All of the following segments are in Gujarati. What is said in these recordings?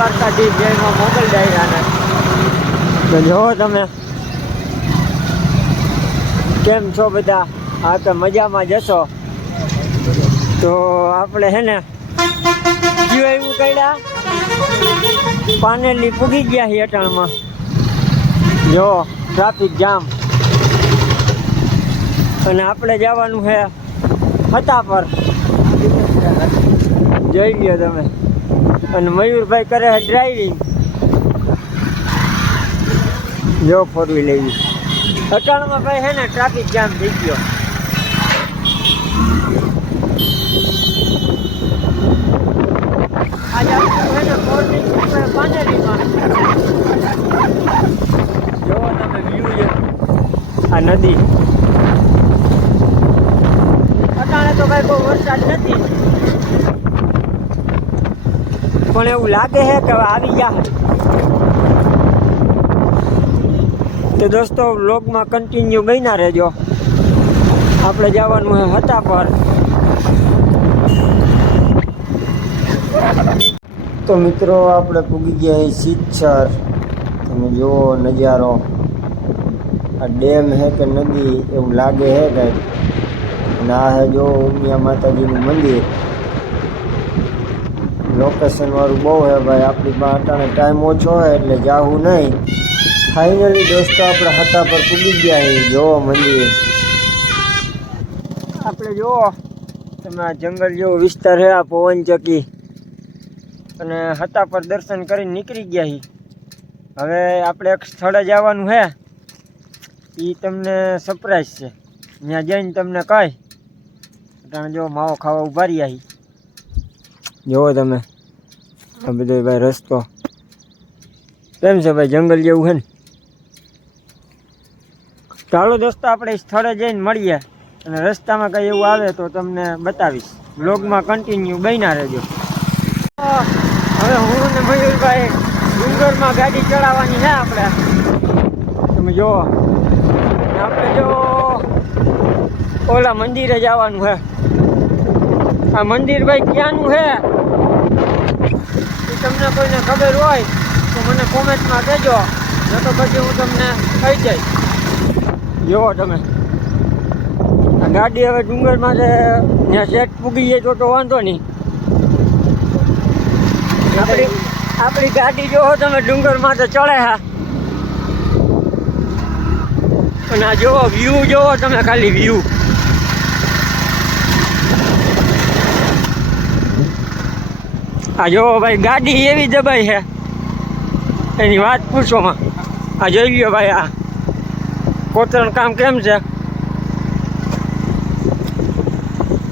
દ્વારકાધીશ જયમાં મોગલ ડાયરાને. તો જોવો તમે કેમ છો બધા? હા તો મજામાં જશો. તો આપણે હે ને કયું એવું કર્યા પાનેલી પૂગી ગયા છે અટાણમાં. જો ટ્રાફિક જામ અને આપણે જવાનું છે હતા પર. જોઈ લ્યો તમે. અને મયુરભાઈ કરે છે ડ્રાઇવિંગ. જો ફોર વ્હીલ લેવી અટાણમાં ભાઈ છે ને ટ્રાફિક જામ થઈ ગયો. આજે આપણે છે ને મોર્નિંગ પાનેરીમાં જોવો તમે વ્યૂ છે આ નદી. અટાણે તો ભાઈ બહુ વરસાદ નથી પણ એવું લાગે છે કે હવે આવી ગયા. તો દોસ્તો વ્લોગમાં કન્ટિન્યુ બન્યા રહેજો. આપણે જવાનું છે હતા પર. તો મિત્રો આપણે પૂગી ગયા છે સિદ્ધસર. તમે જુઓ નજારો. આ ડેમ હે કે નદી એવું લાગે છે કંઈક. અને આ હે જો ઉમિયા માતાજીનું મંદિર. લોકેશન વાળું બહુ હે ભાઈ. આપણી પાસે અટાણે ટાઈમ ઓછો હોય એટલે જાવું નહીં. ફાઇનલી દોસ્તો આપણે હતા પર પૂગી ગયા છીએ. જોવો મંદિર. આપણે જુઓ તમે આ જંગલ જેવો વિસ્તાર છે. આ પવનચક્કી અને હતા પર દર્શન કરીને નીકળી ગયા છીએ. હવે આપણે એક સ્થળે જવાનું છે. એ તમને સરપ્રાઈઝ છે. ત્યાં જઈને તમને કહી. અટાણે જો માવો ખાવા ઉભા રહ્યા છીએ. જુઓ તમે આ બધો ભાઈ રસ્તો કેમ છે ભાઈ? જંગલ જેવું છે ને. ચાલો દોસ્તો આપણે સ્થળે જઈને મળીએ. અને રસ્તામાં કંઈ એવું આવે તો તમને બતાવીશ. વ્લોગમાં કન્ટિન્યુ બન્યા રહેજો. હવે હું ને મયુરભાઈ ડુંગરમાં ગાડી ચડાવવાની છે આપણે. તમે જુઓ આપણે જો ઓલા મંદિરે જવાનું છે. આ મંદિર ભાઈ ક્યાંનું છે એ તમને કોઈને ખબર હોય તો મને કોમેન્ટમાં કહેજો. ન તો પછી હું તમને કહી જઈશ. જુઓ તમે આ ગાડી હવે ડુંગરમાં છે ત્યાં સેટ પૂગી જાય તો વાંધો નહીં. આપણી ગાડી જોવો તમે ડુંગરમાં તો ચડે હા. અને આ જોવો વ્યૂ જોવો તમે ખાલી વ્યૂ. આ જોવો ભાઈ ગાડી એવી દબાઈ છે એની વાત પૂછોમાં. આ જોઈ લ્યો ભાઈ આ કોતરણ કામ કેમ છે.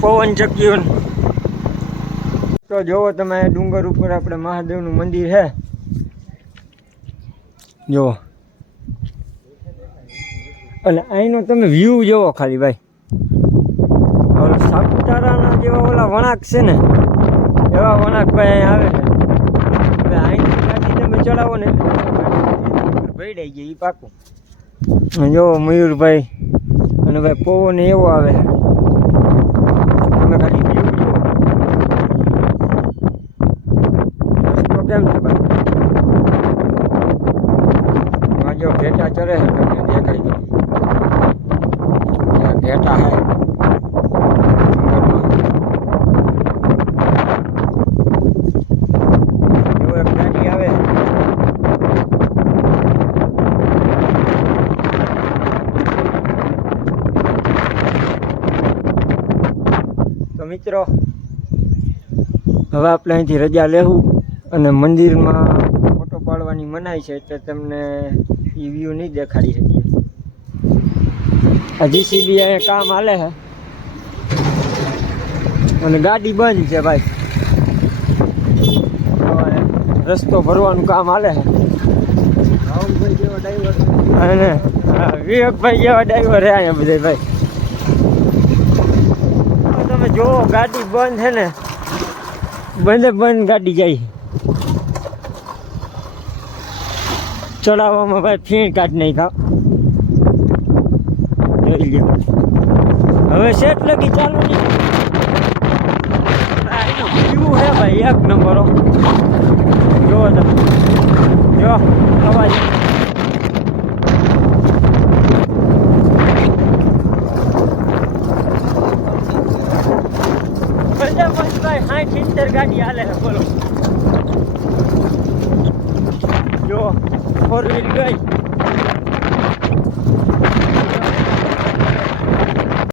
પવન ચક્કીઓ. તો જોવો તમે ડુંગર ઉપર આપણે મહાદેવનું મંદિર છે. જુઓ અને અહીંનો તમે વ્યૂ જોવો ખાલી ભાઈ. ઓલા સાપુતારાના જેવા ઓલા વળાંક છે ને એવા વળાંક ભાઈ અહીંયા આવે છે. હવે અહીંની ગાડી તમે ચડાવો ને ભેડાઈ ગઈ એ પાકું. જો મયુરભાઈ અને ભાઈ પવન એવો આવે તમે ખાલી વ્યૂ જુઓ. રસ્તો કેમ છે ભાઈ? જો ઘેટા ચરે છે તમને દેખાય ગયો. ઘેટા હે એક ગાડી આવે. તો મિત્રો હવે આપણે અહીંથી રજા લેવું અને મંદિરમાં ફોટો પાડવાની મનાઈ છે એટલે તમને એ વ્યૂ નહીં દેખાડી શકીએ. આ જીસીબી અહીંયા કામ હાલે છે અને ગાડી બંધ છે ભાઈ. રસ્તો ભરવાનું કામ હાલે છે. રાહુલભાઈ જેવા ડ્રાઈવર અને વિવેકભાઈ જેવા ડ્રાઈવર છે અહીંયા બધા ભાઈ. તમે જુઓ ગાડી બંધ છે ને બંધ ગાડી જાય. ચડાવવામાં ભાઈ ફીણ કાઢી નાખ્યા. જોઈ લ્યો હવે સેટ લગી ચાલુ નહીં. વ્યૂ હે ભાઈ એક નંબર. જોવો તમે જો અવાજ ભાઈ 60-70 ગાડી હાલે છે બોલો જો 4 વ્હીલ ગઈ